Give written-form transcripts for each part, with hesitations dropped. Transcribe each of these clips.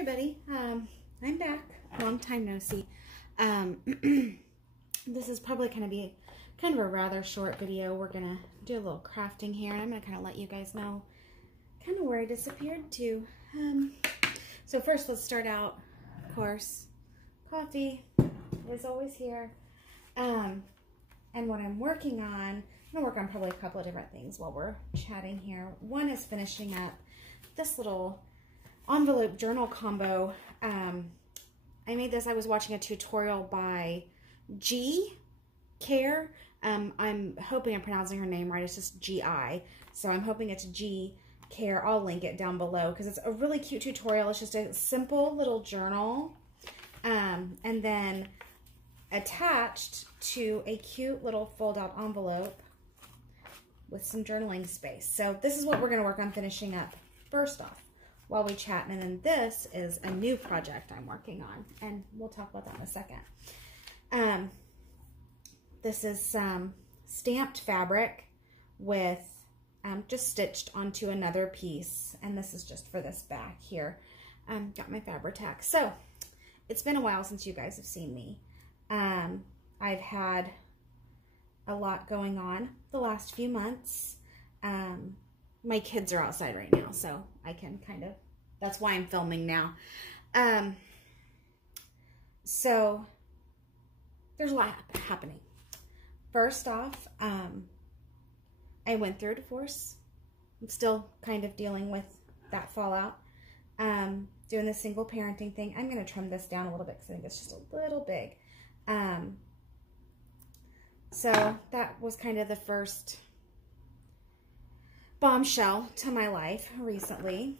everybody. I'm back. Long time no see. This is probably going to be kind of a rather short video. We're going to do a little crafting here, and I'm going to kind of let you guys know kind of where I disappeared to. So first, let's start out, of course, coffee is always here. And what I'm working on, I'm going to work on probably a couple of different things while we're chatting here. One is finishing up this little envelope journal combo. I made this, I was watching a tutorial by Gi Kerr. I'm hoping I'm pronouncing her name right. It's just G-I. So I'm hoping it's Gi Kerr. I'll link it down below because it's a really cute tutorial. It's just a simple little journal. And then attached to a cute little fold-out envelope with some journaling space. So this is what we're going to work on finishing up first off while we chat. And then this is a new project I'm working on, and we'll talk about that in a second. This is some stamped fabric with just stitched onto another piece, and this is just for this back here. Got my Fabri-Tac. So it's been a while since you guys have seen me. I've had a lot going on the last few months. My kids are outside right now, so I can kind of, that's why I'm filming now. So there's a lot happening. First off, I went through a divorce. I'm still kind of dealing with that fallout. Doing the single parenting thing. I'm going to trim this down a little bit because I think it's just a little big. So that was kind of the first bombshell to my life recently.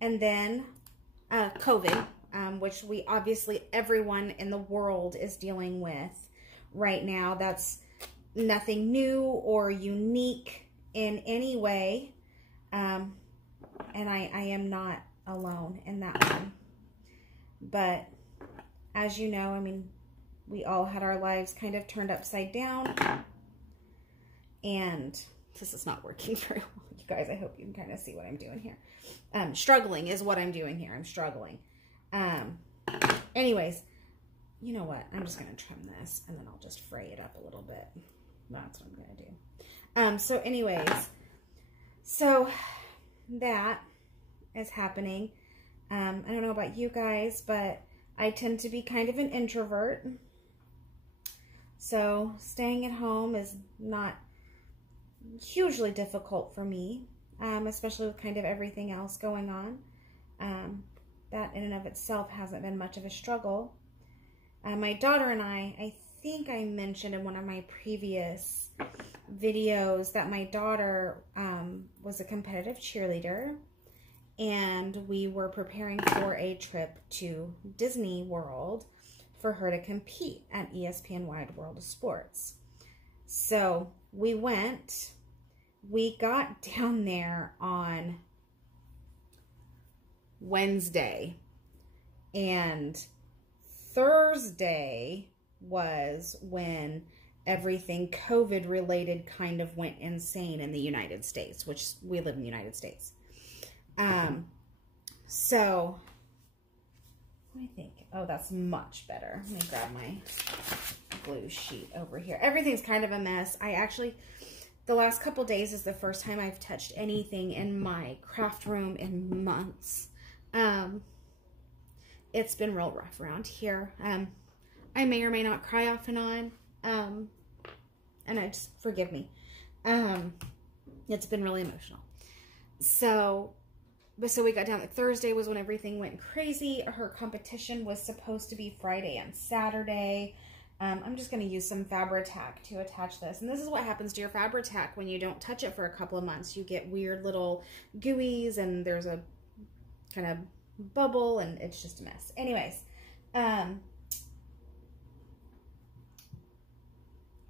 And then COVID, which we obviously, everyone in the world is dealing with right now. That's nothing new or unique in any way. And I am not alone in that one. But as you know, I mean, we all had our lives kind of turned upside down. And this is not working very well, you guys. I hope you can kind of see what I'm doing here. Struggling is what I'm doing here. I'm struggling. Anyways, you know what? I'm just going to trim this, and then I'll just fray it up a little bit. That's what I'm going to do. So anyways, so that is happening. I don't know about you guys, but I tend to be kind of an introvert. So staying at home is not hugely difficult for me, especially with kind of everything else going on. That in and of itself hasn't been much of a struggle. My daughter and I think I mentioned in one of my previous videos that my daughter was a competitive cheerleader, and we were preparing for a trip to Disney World for her to compete at ESPN Wide World of Sports. So we went. We got down there on Wednesday, and Thursday was when everything COVID related kind of went insane in the United States, which we live in the United States. So I think, oh, that's much better. Let me grab my glue sheet over here. Everything's kind of a mess. I actually, the last couple days is the first time I've touched anything in my craft room in months. It's been real rough around here. I may or may not cry off and on. And I just, forgive me. It's been really emotional. So we got down, like Thursday was when everything went crazy. Her competition was supposed to be Friday and Saturday. I'm just going to use some Fabri-Tac to attach this. And this is what happens to your Fabri-Tac when you don't touch it for a couple of months. You get weird little gooeys, and there's a kind of bubble, and it's just a mess. Anyways,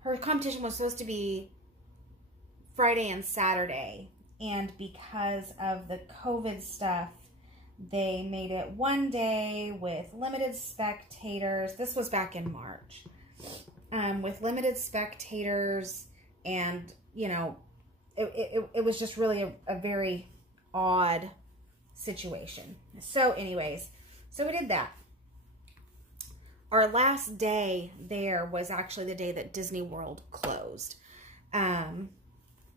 her competition was supposed to be Friday and Saturday. And because of the COVID stuff, they made it one day with limited spectators. This was back in March. With limited spectators, and, you know, it was just really a very odd situation. So anyways, so we did that. Our last day there was actually the day that Disney World closed.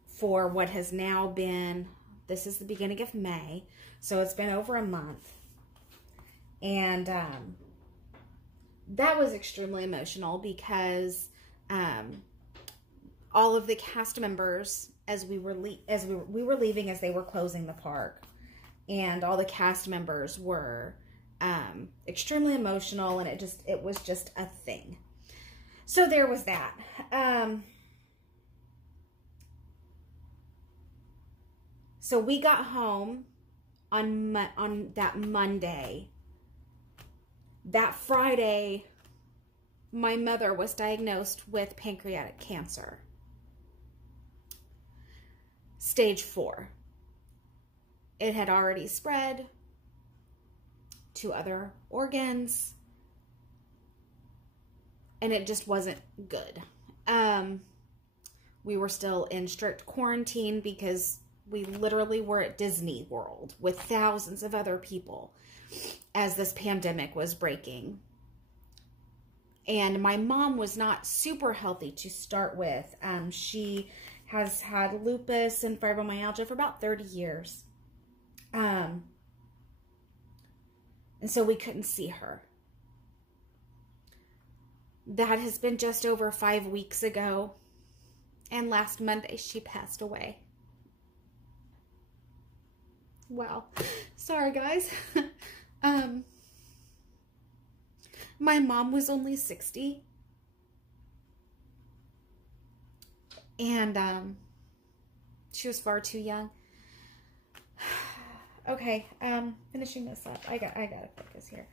For what has now been, this is the beginning of May, so it's been over a month. And that was extremely emotional because all of the cast members, as we were leaving, as they were closing the park, and all the cast members were extremely emotional, and it was just a thing. So there was that. So we got home on that Monday. That Friday, my mother was diagnosed with pancreatic cancer. Stage 4. It had already spread to other organs, and it just wasn't good. We were still in strict quarantine because we literally were at Disney World with thousands of other people as this pandemic was breaking. And my mom was not super healthy to start with. She has had lupus and fibromyalgia for about 30 years. And so we couldn't see her. That has been just over 5 weeks ago. And last Monday, she passed away. Wow. Sorry, guys. My mom was only 60. And she was far too young. Okay, finishing this up. I gotta focus here.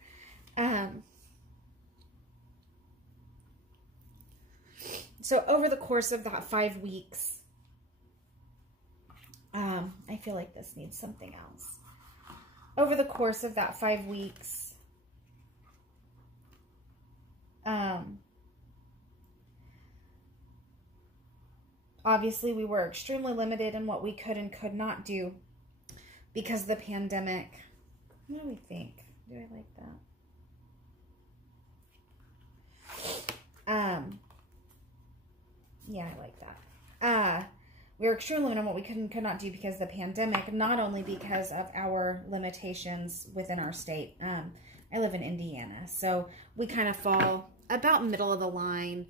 So over the course of that 5 weeks, I feel like this needs something else. Over the course of that 5 weeks, obviously we were extremely limited in what we could and could not do because of the pandemic. What do we think? Do I like that? Yeah, I like that. We were extremely limited in what we could and could not do because of the pandemic, not only because of our limitations within our state. I live in Indiana, so we kind of fall about middle of the line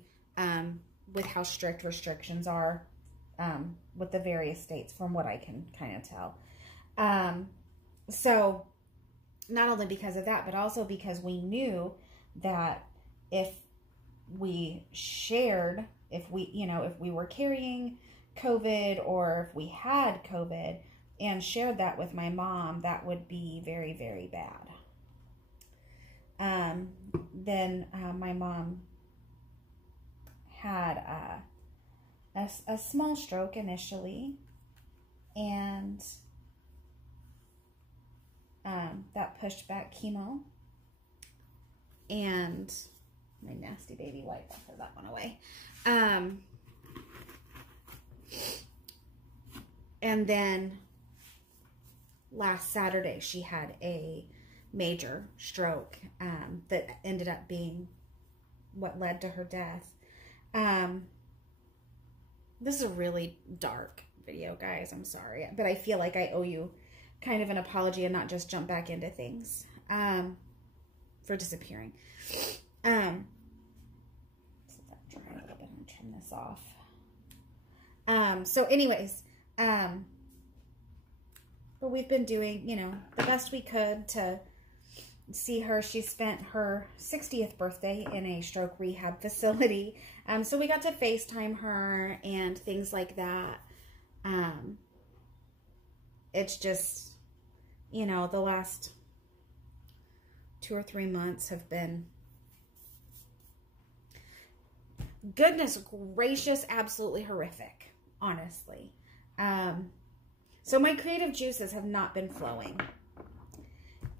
with how strict restrictions are with the various states, from what I can kind of tell. So not only because of that, but also because we knew that if we shared, if we were carrying COVID, or if we had COVID and shared that with my mom, that would be very, very bad. Then my mom had a small stroke initially, and that pushed back chemo, and my nasty baby wipe, I'll throw that one away. And then last Saturday, she had a major stroke that ended up being what led to her death. This is a really dark video, guys. I'm sorry. But I feel like I owe you kind of an apology and not just jump back into things for disappearing. Let that dry a little bit and turn this off. So anyways, but we've been doing, the best we could to see her. She spent her 60th birthday in a stroke rehab facility. So we got to FaceTime her and things like that. It's just, the last 2 or 3 months have been, goodness gracious, absolutely horrific, honestly. So my creative juices have not been flowing.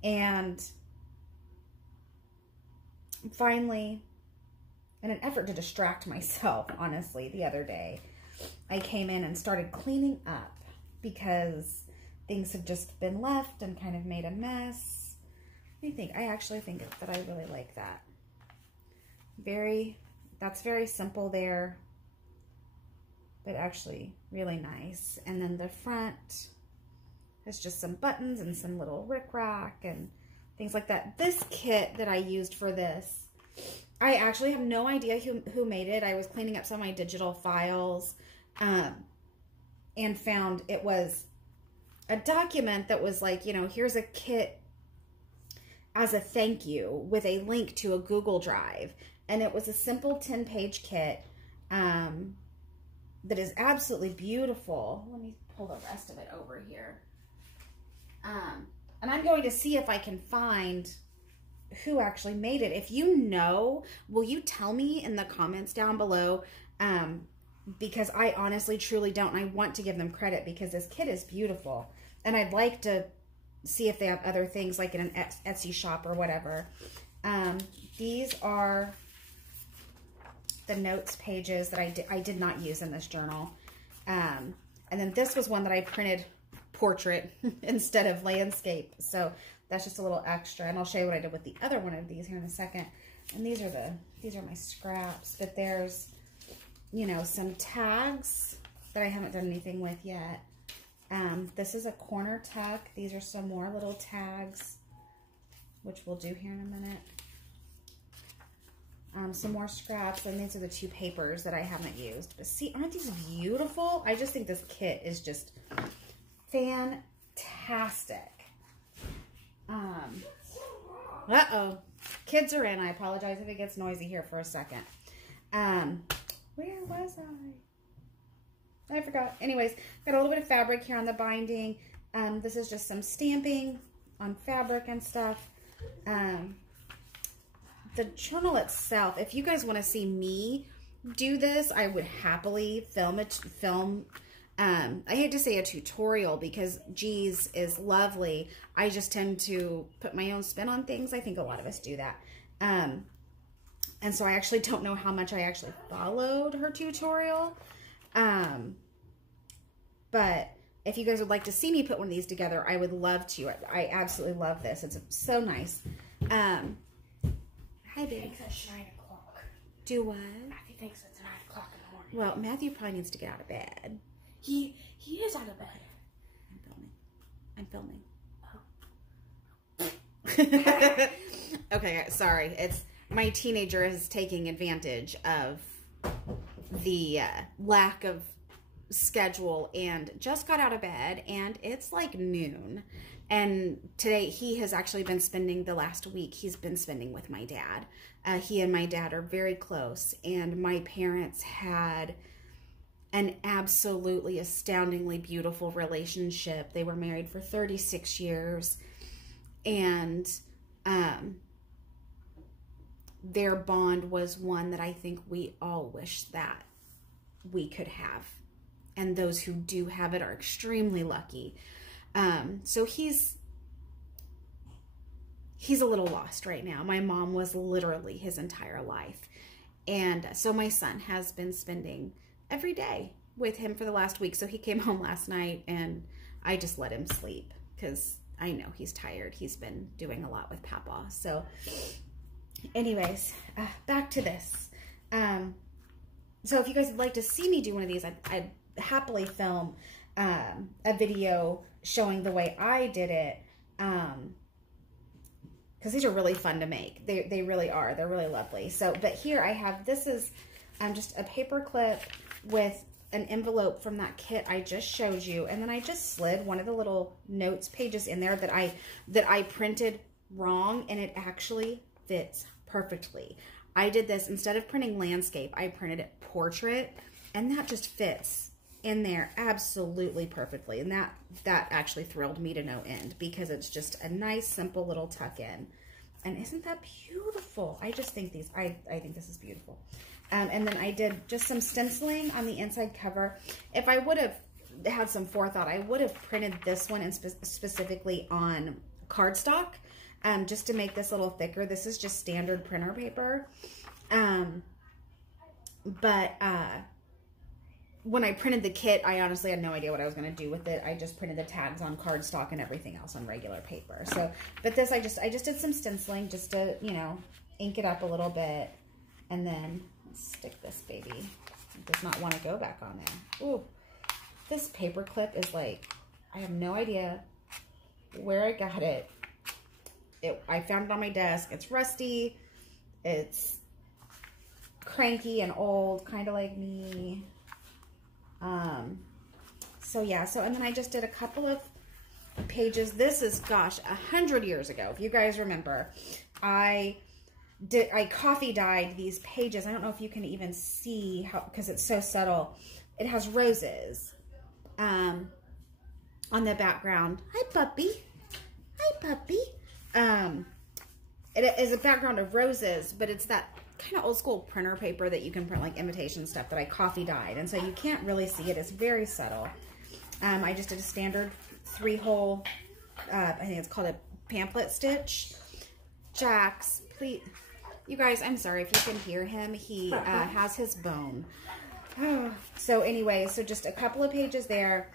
And finally, in an effort to distract myself, honestly, the other day, I came in and started cleaning up because things have just been left and kind of made a mess. What do you think? I actually think that I really like that. That's very simple there, but actually really nice. And then the front has just some buttons and some little rickrack and things like that. This kit that I used for this, I actually have no idea who made it. I was cleaning up some of my digital files and found it was a document that was like, you know, here's a kit as a thank you with a link to a Google Drive. And it was a simple 10-page kit that is absolutely beautiful. Let me pull the rest of it over here. And I'm going to see if I can find who actually made it. If you know, will you tell me in the comments down below? Because I honestly, truly don't. And I want to give them credit because this kit is beautiful. And I'd like to see if they have other things like in an Etsy shop or whatever. These are the notes pages that I did not use in this journal. And then this was one that I printed portrait instead of landscape. So that's just a little extra. And I'll show you what I did with the other one of these here in a second. And these are my scraps, but there's, you know, some tags that I haven't done anything with yet. This is a corner tuck. These are some more little tags, which we'll do here in a minute. Some more scraps, and these are the two papers that I haven't used. But see, aren't these beautiful? I just think this kit is just fantastic. Uh-oh. Kids are in. I apologize if it gets noisy here for a second. Where was I forgot. Anyways, got a little bit of fabric here on the binding. This is just some stamping on fabric and stuff. The journal itself, if you guys want to see me do this, I would happily film I hate to say a tutorial because Gi's is lovely. I just tend to put my own spin on things. I think a lot of us do that. And so I actually don't know how much I actually followed her tutorial. But if you guys would like to see me put one of these together, I would love to. I absolutely love this. It's so nice. Hi, baby. He thinks it's 9 o'clock. Do what? Matthew thinks it's 9 o'clock in the morning. Well, Matthew probably needs to get out of bed. He is out of bed. I'm filming. Okay, sorry. It's my teenager is taking advantage of the lack of schedule and just got out of bed, and it's like noon. And today he has actually been spending the last week, he's been spending with my dad. He and my dad are very close, and my parents had an absolutely astoundingly beautiful relationship. They were married for 36 years, and their bond was one that I think we all wish that we could have. And those who do have it are extremely lucky. So he's a little lost right now. My mom was literally his entire life. And so my son has been spending every day with him for the last week. So he came home last night and I just let him sleep because I know he's tired. He's been doing a lot with Papa. So anyways, back to this. So if you guys would like to see me do one of these, I'd happily film a video showing the way I did it, because these are really fun to make. They really are. They're really lovely. So, but here I have, this is just a paper clip with an envelope from that kit I just showed you, and then I just slid one of the little notes pages in there that I printed wrong, and it actually fits perfectly. I did this, instead of printing landscape, I printed it portrait, and that just fits in there absolutely perfectly. And that actually thrilled me to no end because it's just a nice, simple little tuck in. And isn't that beautiful? I just think I think this is beautiful. And then I did just some stenciling on the inside cover. If I would have had some forethought, I would have printed this one and specifically on cardstock, just to make this a little thicker. This is just standard printer paper. But when I printed the kit, I honestly had no idea what I was going to do with it. I just printed the tags on cardstock and everything else on regular paper. So, but this, I just did some stenciling just to, you know, ink it up a little bit. And then stick this baby. It does not want to go back on there. Ooh, this paper clip is like, I have no idea where I got it. I found it on my desk. It's rusty. It's cranky and old, kind of like me. So yeah, and then I just did a couple of pages. This is, gosh, 100 years ago. If you guys remember, I coffee dyed these pages. I don't know if you can even see how, because it's so subtle. It has roses, on the background. Hi, puppy. Hi, puppy. It is a background of roses, but it's that kind of old school printer paper that you can print like imitation stuff that I coffee dyed. And so you can't really see it. It's very subtle. I just did a standard 3-hole, I think it's called a pamphlet stitch. Jax, please. You guys, I'm sorry if you can hear him. He has his bone. So anyway, so just a couple of pages there.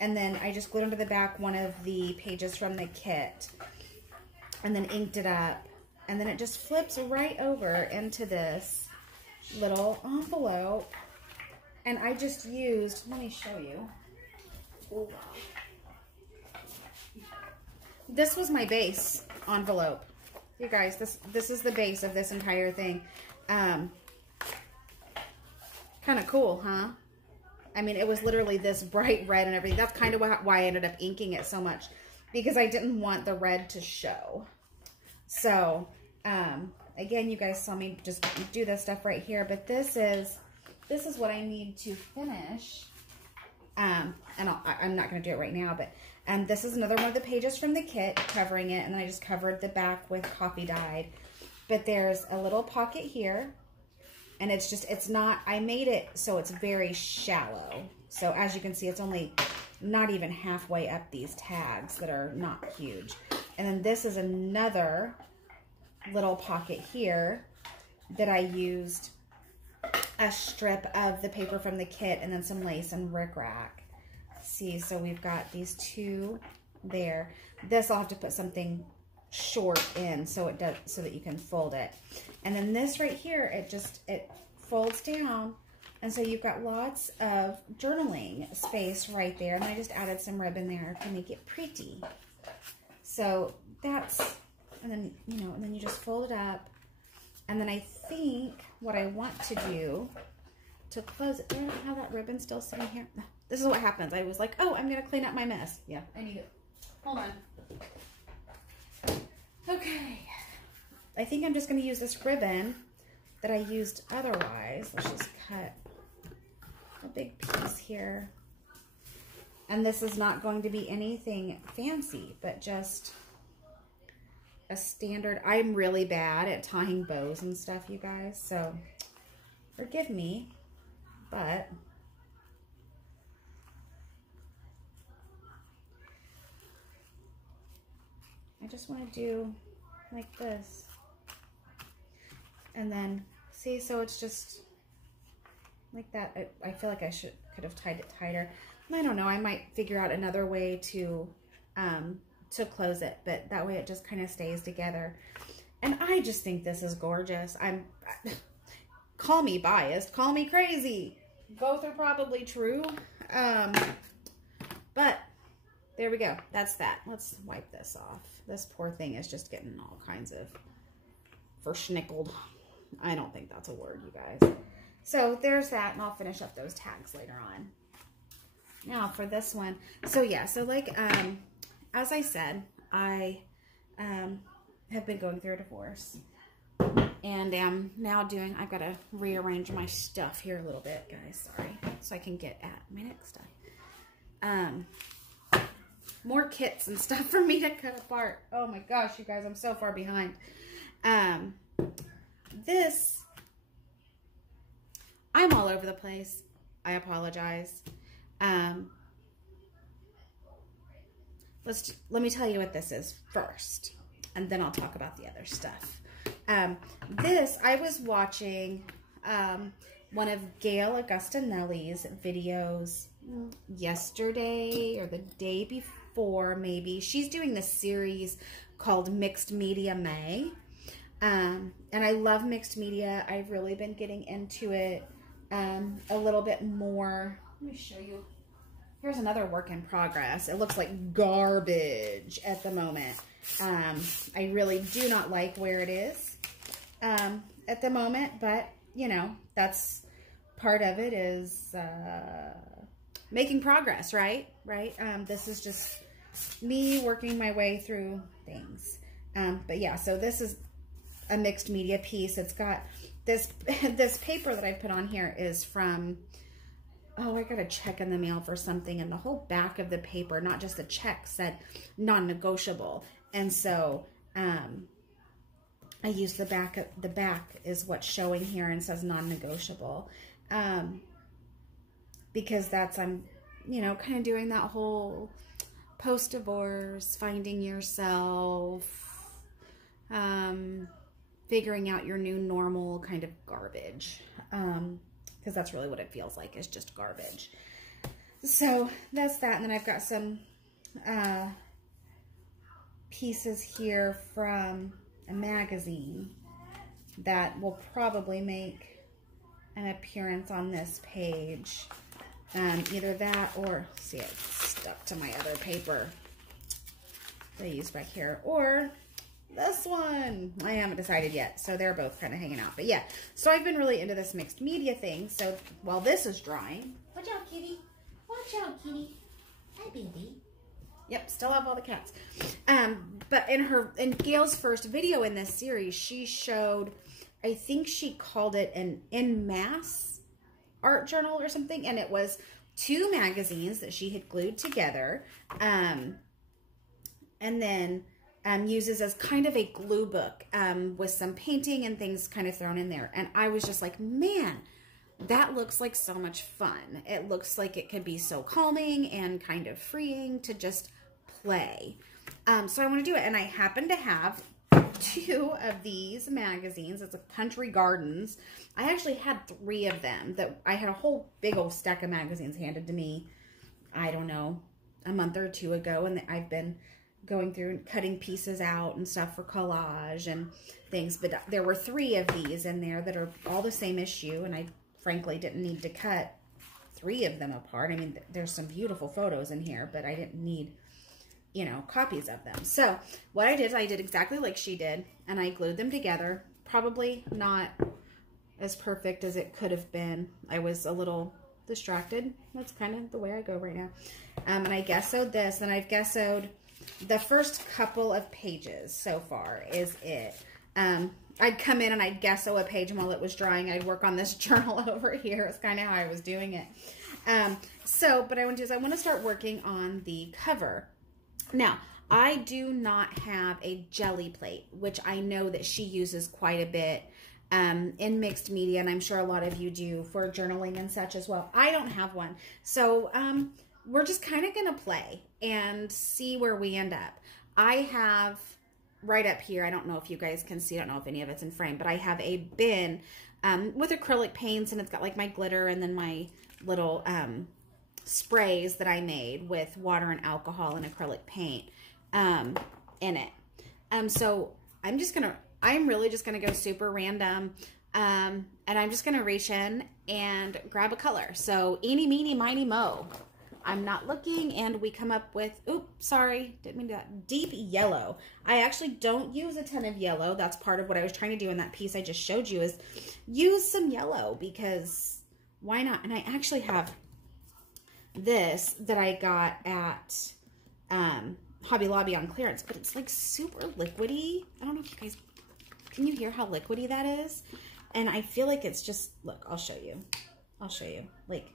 And then I just glued onto the back one of the pages from the kit. And then inked it up. And then it just flips right over into this little envelope. And I just used, let me show you. Oh, wow. This was my base envelope. You guys, this is the base of this entire thing. Kind of cool, huh? I mean, it was literally this bright red and everything. That's kind of why I ended up inking it so much, because I didn't want the red to show. So, again, you guys saw me just do this stuff right here, but this is what I need to finish. And I'm not going to do it right now, but this is another one of the pages from the kit covering it, and then I just covered the back with coffee dyed. But there's a little pocket here, and it's not, I made it so it's very shallow. So as you can see, it's only not even halfway up these tags that are not huge. And then this is another little pocket here that I used a strip of the paper from the kit and then some lace and rickrack. See, so we've got these two there. This I'll have to put something short in so it does, so that you can fold it. And then this right here, it folds down, and so you've got lots of journaling space right there. And I just added some ribbon there to make it pretty. So that's, and then, you know, and then you just fold it up. And then I think what I want to do to close it, do I not have that ribbon still sitting here? This is what happens. I was like, oh, I'm going to clean up my mess. Yeah, I need it. Hold on. Okay. I think I'm just going to use this ribbon that I used otherwise. Let's just cut a big piece here. And this is not going to be anything fancy, but just a standard. I'm really bad at tying bows and stuff, you guys, so forgive me, but I just want to do like this. And then, see, so it's just like that. I feel like I could have tied it tighter. I don't know, I might figure out another way to close it, but that way it just kind of stays together. And I just think this is gorgeous. Call me biased, call me crazy. Both are probably true. But there we go. That's that. Let's wipe this off. This poor thing is just getting all kinds of verschnickled. I don't think that's a word, you guys. So there's that, and I'll finish up those tags later on. Now for this one. So yeah, so like, as I said, I have been going through a divorce, and am now doing, I've got to rearrange my stuff here a little bit, guys, sorry, so I can get at my next stuff. More kits and stuff for me to cut apart. Oh my gosh, you guys, I'm so far behind. This, I'm all over the place. I apologize. Let me tell you what this is first, and then I'll talk about the other stuff. This, I was watching one of Gail Augustinelli's videos yesterday or the day before, maybe. She's doing this series called Mixed Media May. And I love mixed media. I've really been getting into it a little bit more. Let me show you. Here's another work in progress. It looks like garbage at the moment. I really do not like where it is at the moment, but you know, that's part of it, is making progress, right? This is just me working my way through things. But yeah, so this is a mixed media piece. It's got this paper that I put on here is from, oh, I got a check in the mail for something, and the whole back of the paper, not just the check, said non-negotiable. And so I used the back is what's showing here and says non-negotiable, because that's, I'm, you know, kind of doing that whole post-divorce, finding yourself, figuring out your new normal kind of garbage, because that's really what it feels like, is just garbage. So that's that. And then I've got some pieces here from a magazine that will probably make an appearance on this page. Either that or, see, it's stuck to my other paper that I use back here, or this one. I haven't decided yet, so they're both kind of hanging out. But yeah, so I've been really into this mixed media thing. So while this is drying, watch out, kitty. Watch out, kitty. Hi, baby. Yep, still have all the cats. But in Gail's first video in this series, she showed, I think she called it an en masse art journal or something, and it was 2 magazines that she had glued together, and then uses as kind of a glue book with some painting and things kind of thrown in there. And I was just like, man, that looks like so much fun. It looks like it could be so calming and kind of freeing to just play. So I want to do it. And I happen to have 2 of these magazines. It's a Country Gardens. I actually had 3 of them. That I had a whole big old stack of magazines handed to me, I don't know, a month or 2 ago. And I've been going through and cutting pieces out and stuff for collage and things. But there were 3 of these in there that are all the same issue. And I frankly didn't need to cut 3 of them apart. I mean, there's some beautiful photos in here, but I didn't need, you know, copies of them. So what I did exactly like she did, and I glued them together. Probably not as perfect as it could have been. I was a little distracted. That's kind of the way I go right now. And I gessoed this, and I've gessoed the first couple of pages so far is it. I'd come in and I'd gesso a page, and while it was drying, I'd work on this journal over here. It's kind of how I was doing it. So, but I want to do is I want to start working on the cover. Now, I do not have a jelly plate, which I know that she uses quite a bit in mixed media, and I'm sure a lot of you do for journaling and such as well. I don't have one. So we're just kind of going to play and see where we end up. I have right up here, I don't know if you guys can see, I don't know if any of it's in frame, but I have a bin with acrylic paints, and it's got like my glitter and then my little sprays that I made with water and alcohol and acrylic paint in it. So I'm really just gonna go super random, and I'm just gonna reach in and grab a color. So eeny, meeny, miny, mo. I'm not looking, and we come up with, oops, sorry, didn't mean that, deep yellow. I actually don't use a ton of yellow. That's part of what I was trying to do in that piece I just showed you, is use some yellow, because why not? And I actually have this that I got at Hobby Lobby on clearance, but it's like super liquidy. I don't know if you guys, can you hear how liquidy that is? And I feel like it's just, look, I'll show you. Like,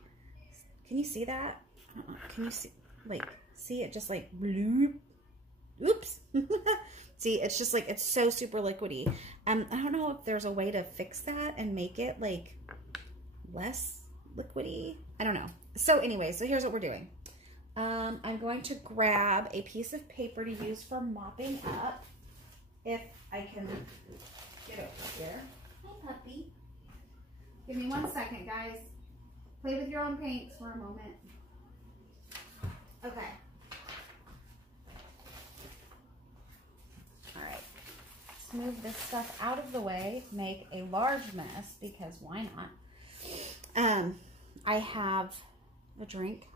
can you see that? Can you see, like, see it just like, bloop. Oops. See, it's just like, it's so super liquidy. I don't know if there's a way to fix that and make it like less liquidy. I don't know. So anyway, so here's what we're doing. I'm going to grab a piece of paper to use for mopping up. If I can get over here. Hi, puppy. Give me 1 second, guys. Play with your own paints for a moment. Okay. All right. Let's move this stuff out of the way. Make a large mess because why not? I have a drink.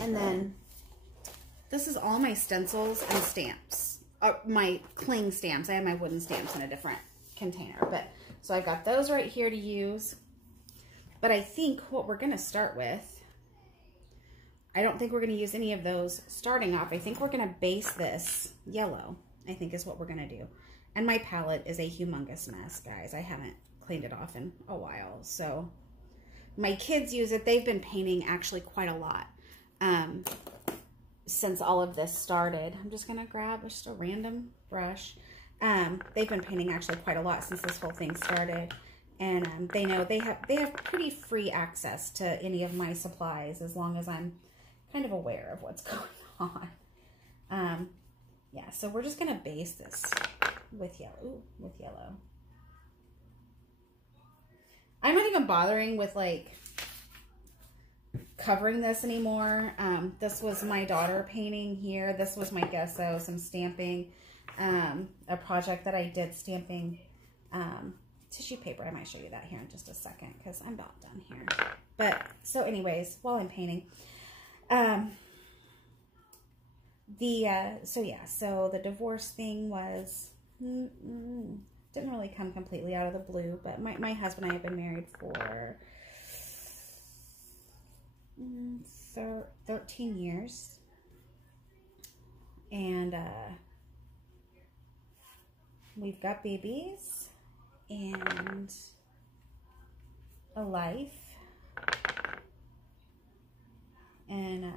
And then this is all my stencils and stamps. My cling stamps. I have my wooden stamps in a different container. But so I've got those right here to use. But I think what we're going to start with, I don't think we're going to use any of those starting off. I think we're going to base this yellow, I think is what we're going to do. And my palette is a humongous mess, guys. I haven't cleaned it off in a while. So my kids use it. They've been painting actually quite a lot since all of this started. I'm just going to grab just a random brush. They've been painting actually quite a lot since this whole thing started. And they know they have pretty free access to any of my supplies as long as I'm kind of aware of what's going on. Yeah, so we're just going to base this with yellow. Ooh, with yellow. I'm not even bothering with like covering this anymore. This was my daughter painting here. This was my gesso, some stamping, a project that I did stamping tissue paper. I might show you that here in just a second because I'm about done here. But so anyways, while I'm painting, so the divorce thing was didn't really come completely out of the blue, but my husband and I have been married for 13 years, and we've got babies and a life, and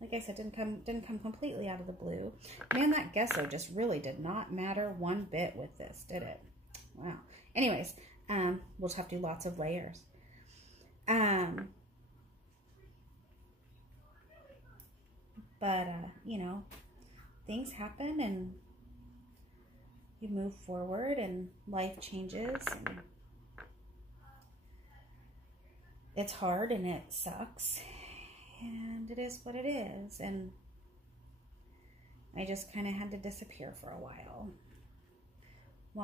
like I said, didn't come completely out of the blue. Man, that gesso just really did not matter one bit with this, did it? Wow. Anyways, we'll just have to do lots of layers. But you know, things happen and you move forward and life changes and it's hard and it sucks. And it is what it is. And I just kind of had to disappear for a while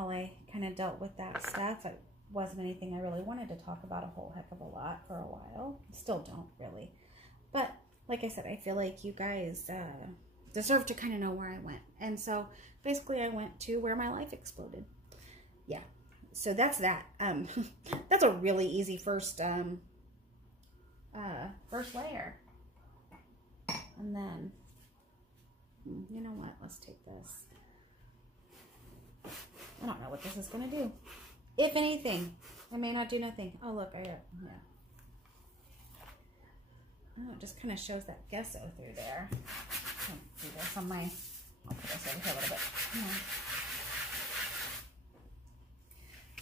I kind of dealt with that stuff. It wasn't anything I really wanted to talk about a whole heck of a lot for a while. Still don't really. But like I said, I feel like you guys deserve to kind of know where I went. And so basically I went to where my life exploded. Yeah. So that's that. That's a really easy first layer. And then, you know what? Let's take this. I don't know what this is going to do. If anything, I may not do nothing. Oh, look, yeah. Oh, it just kind of shows that gesso through there. Let's do this on my, I'll put this over here a little bit. Come on.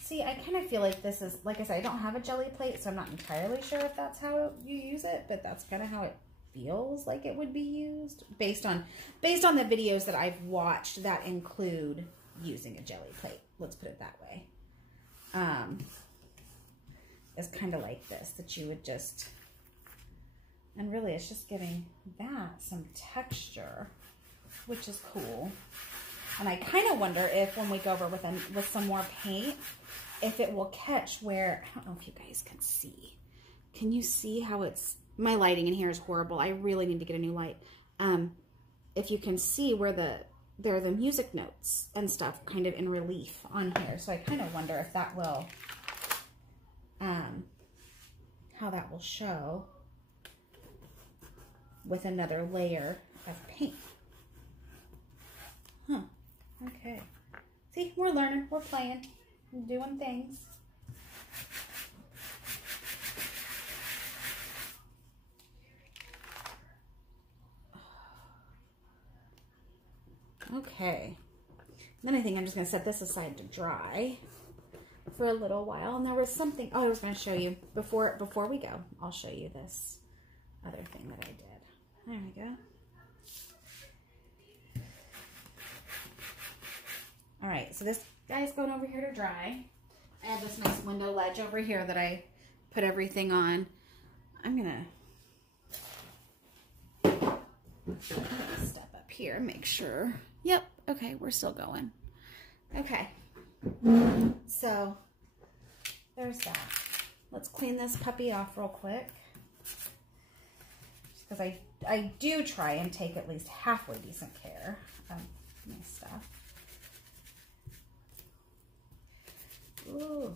See, I kind of feel like this is, like I said, I don't have a jelly plate, so I'm not entirely sure if that's how you use it, but that's kind of how it feels like it would be used based on the videos that I've watched that include using a jelly plate. Let's put it that way. It's kind of like this, that you would just, and really it's just giving that some texture, which is cool. And I kind of wonder if when we go over with some more paint, if it will catch where, I don't know if you guys can see. Can you see how it's, my lighting in here is horrible. I really need to get a new light. If you can see where there are the music notes and stuff kind of in relief on here. So I kind of wonder if that will, how that will show with another layer of paint. Huh. Okay. See, we're learning, we're playing, we're doing things. Okay. Then I think I'm just going to set this aside to dry for a little while. And there was something, oh, I was going to show you before we go. I'll show you this other thing that I did. There we go. All right, so this guy's going over here to dry. I have this nice window ledge over here that I put everything on. I'm gonna step up here and make sure. Yep, okay, we're still going. Okay, so there's that. Let's clean this puppy off real quick. Just because I do try and take at least halfway decent care of my stuff. Ooh,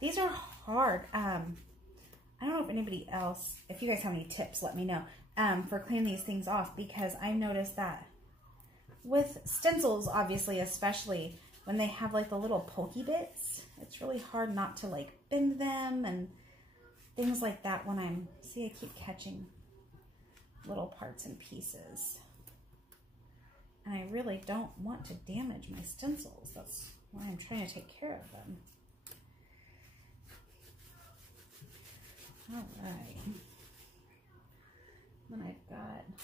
these are hard. I don't know if anybody else, if you guys have any tips, let me know, for cleaning these things off, because I noticed that with stencils, obviously, especially when they have like the little pokey bits, it's really hard not to like bend them and things like that when see, I keep catching little parts and pieces. And I really don't want to damage my stencils. That's why I'm trying to take care of them. All right. Then I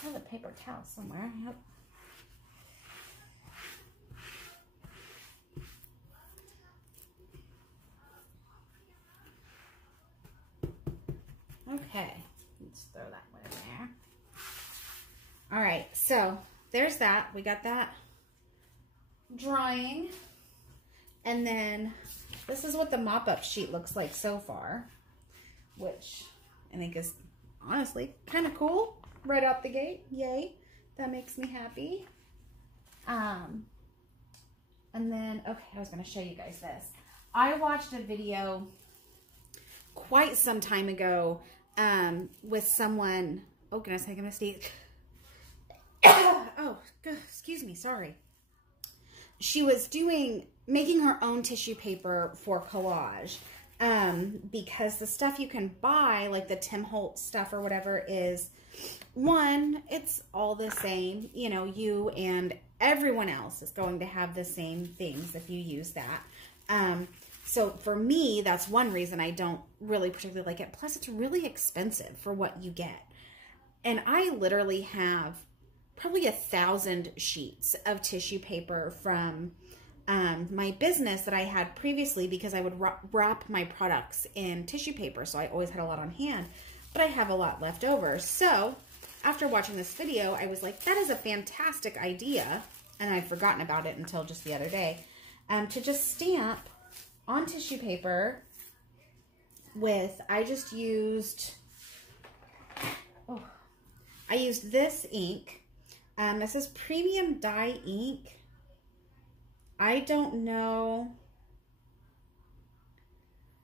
have a paper towel somewhere. Yep. Okay, let's throw that one in there. All right, so there's that. We got that drying. And then this is what the mop-up sheet looks like so far, which I think is honestly kind of cool right out the gate. Yay, that makes me happy. And then, okay, I was going to show you guys this. I watched a video quite some time ago with someone. Oh goodness, I'm gonna sneeze. Oh, excuse me, sorry. She was making her own tissue paper for collage, because the stuff you can buy, like the Tim Holtz stuff or whatever, is one, it's all the same. You know, you and everyone else is going to have the same things if you use that. So for me, that's one reason I don't really particularly like it. Plus, it's really expensive for what you get. And I literally have probably 1,000 sheets of tissue paper from my business that I had previously, because I would wrap my products in tissue paper. So I always had a lot on hand, but I have a lot left over. So after watching this video, I was like, that is a fantastic idea. And I'd forgotten about it until just the other day, to just stamp on tissue paper with, I used this ink. This is premium dye ink. I don't know.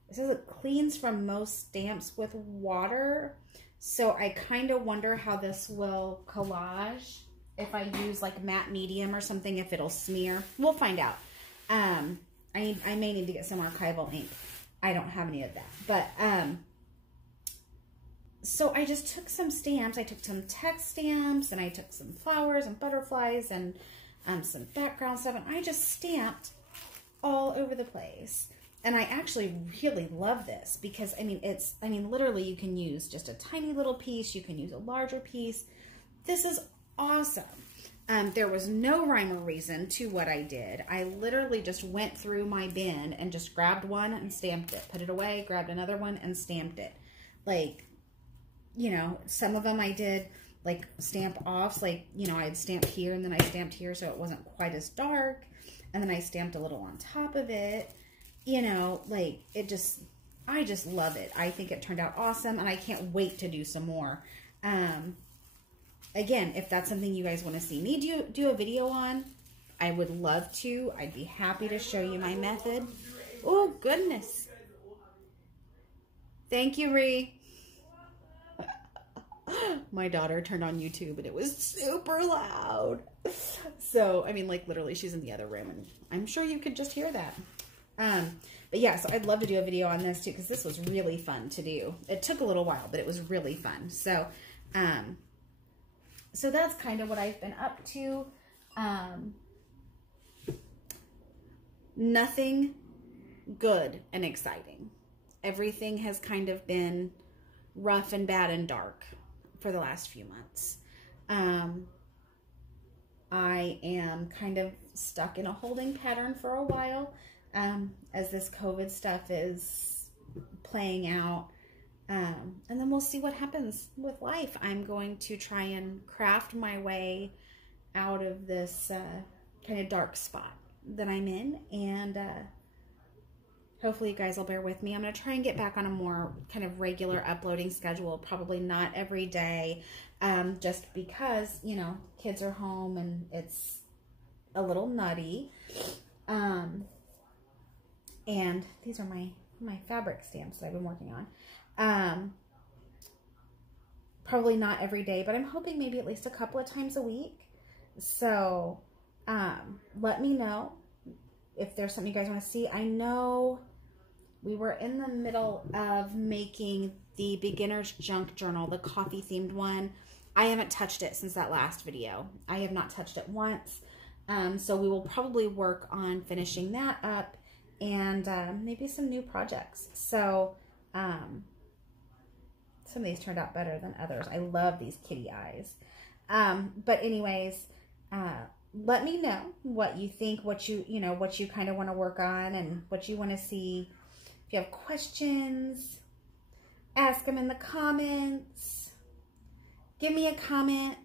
It says it cleans from most stamps with water. So I kind of wonder how this will collage. If I use like matte medium or something, if it'll smear. We'll find out. I may need to get some archival ink. I don't have any of that. But, so I just took some stamps. I took some text stamps, and I took some flowers and butterflies and some background stuff. And I just stamped all over the place. And I actually really love this because, I mean, literally you can use just a tiny little piece. You can use a larger piece. This is awesome. There was no rhyme or reason to what I did. I literally just went through my bin and just grabbed one and stamped it, put it away, grabbed another one and stamped it. Like, you know, some of them I did like stamp offs, like, you know, I had stamped here and then I stamped here so it wasn't quite as dark. And then I stamped a little on top of it, you know, like I just love it. I think it turned out awesome and I can't wait to do some more. Again, if that's something you guys want to see me do a video on, I would love to. I'd be happy to show you my method. Oh, goodness. Thank you, Ree. My daughter turned on YouTube and it was super loud. So, I mean, like literally she's in the other room and I'm sure you could just hear that. But yeah, so I'd love to do a video on this too because this was really fun to do. It took a little while, but it was really fun. So, so that's kind of what I've been up to. Nothing good and exciting. Everything has kind of been rough and bad and dark for the last few months. I am kind of stuck in a holding pattern for a while. as this COVID stuff is playing out. And then we'll see what happens with life. I'm going to try and craft my way out of this kind of dark spot that I'm in. And hopefully you guys will bear with me. I'm going to try and get back on a more kind of regular uploading schedule. Probably not every day, just because, you know, kids are home and it's a little nutty. And these are my fabric stamps that I've been working on. Probably not every day, but I'm hoping maybe at least a couple of times a week. So, let me know if there's something you guys want to see. I know we were in the middle of making the beginner's junk journal, the coffee themed one. I haven't touched it since that last video. I have not touched it once. So we will probably work on finishing that up and, maybe some new projects. So, some of these turned out better than others. I love these kitty eyes. But anyways, let me know what you think, what you kind of want to work on and what you want to see. If you have questions, ask them in the comments. Give me a comment.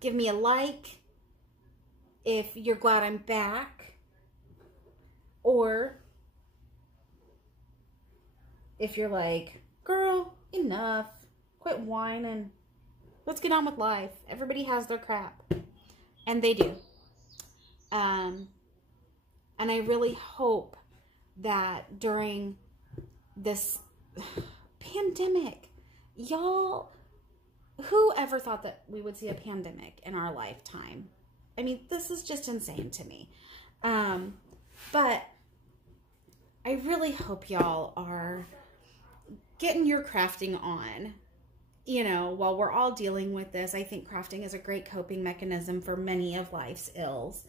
Give me a like if you're glad I'm back. Or if you're like, girl, enough, quit whining, let's get on with life. Everybody has their crap, and they do. And I really hope that during this pandemic, y'all, who ever thought that we would see a pandemic in our lifetime? I mean, this is just insane to me. But I really hope y'all are getting your crafting on, you know, while we're all dealing with this. I think crafting is a great coping mechanism for many of life's ills.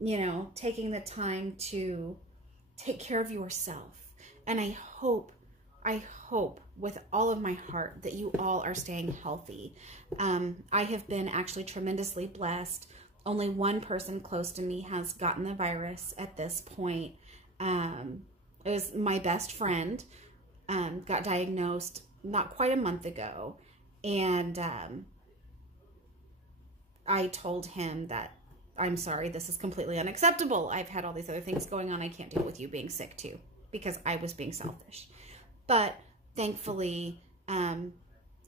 You know, taking the time to take care of yourself. And I hope with all of my heart that you all are staying healthy. I have been actually tremendously blessed. Only one person close to me has gotten the virus at this point. It was my best friend. Got diagnosed not quite a month ago, and I told him that I'm sorry, this is completely unacceptable. I've had all these other things going on. I can't deal with you being sick too, because I was being selfish. But thankfully,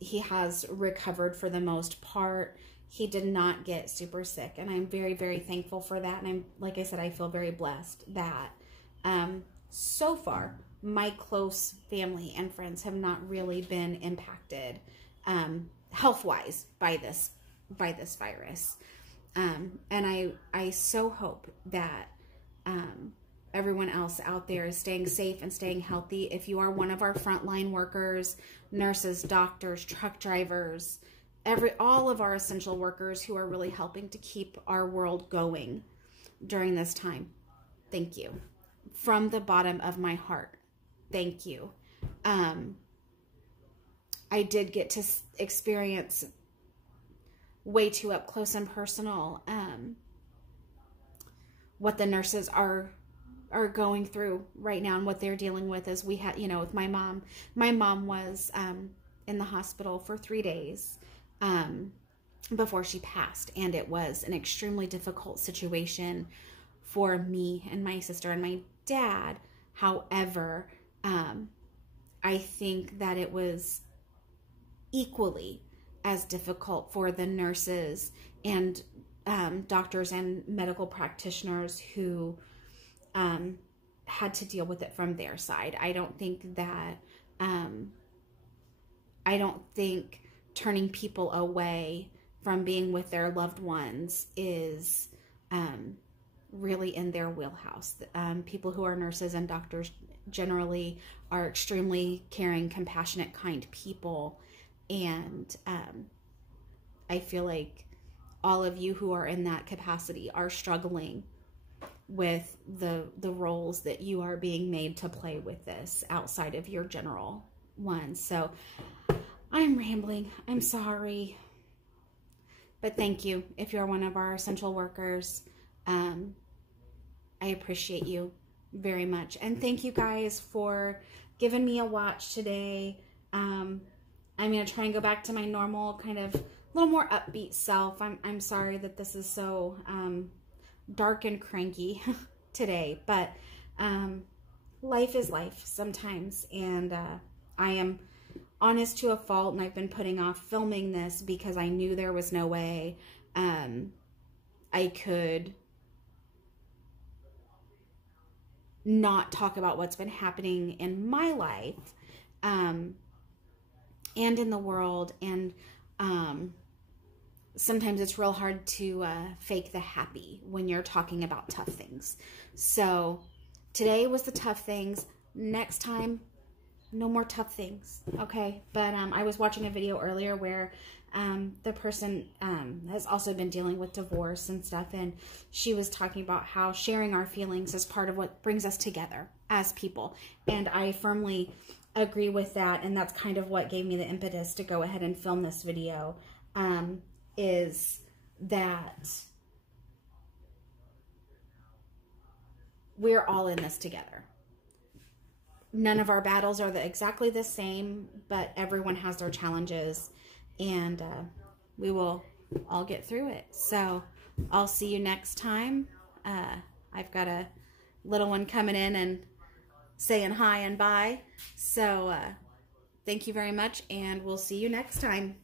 he has recovered for the most part. He did not get super sick, and I'm very, very thankful for that. And like I said, I feel very blessed that so far, my close family and friends have not really been impacted health-wise by this virus. And I so hope that everyone else out there is staying safe and staying healthy. If you are one of our frontline workers, nurses, doctors, truck drivers, all of our essential workers who are really helping to keep our world going during this time, thank you. From the bottom of my heart, thank you. I did get to experience way too up close and personal what the nurses are going through right now and what they're dealing with. As we had, you know, with my mom was in the hospital for 3 days before she passed, and it was an extremely difficult situation for me and my sister and my dad. However, I think that it was equally as difficult for the nurses and doctors and medical practitioners who had to deal with it from their side. I don't think turning people away from being with their loved ones is really in their wheelhouse. People who are nurses and doctors generally are extremely caring, compassionate, kind people. And I feel like all of you who are in that capacity are struggling with the roles that you are being made to play with this outside of your general ones. So I'm rambling. I'm sorry. But thank you if you're one of our essential workers. I appreciate you very much. And thank you guys for giving me a watch today. I'm going to try and go back to my normal kind of little more upbeat self. I'm sorry that this is so dark and cranky today, but life is life sometimes, and I am honest to a fault, and I've been putting off filming this because I knew there was no way I could not talk about what's been happening in my life and in the world, and sometimes it's real hard to fake the happy when you're talking about tough things. So today was the tough things. Next time, no more tough things, okay? But I was watching a video earlier where the person has also been dealing with divorce and stuff, and she was talking about how sharing our feelings is part of what brings us together as people. And I firmly agree with that, and that's kind of what gave me the impetus to go ahead and film this video, is that we're all in this together. None of our battles are exactly the same, but everyone has their challenges, and we will all get through it. So I'll see you next time. I've got a little one coming in and saying hi and bye. So thank you very much, and we'll see you next time.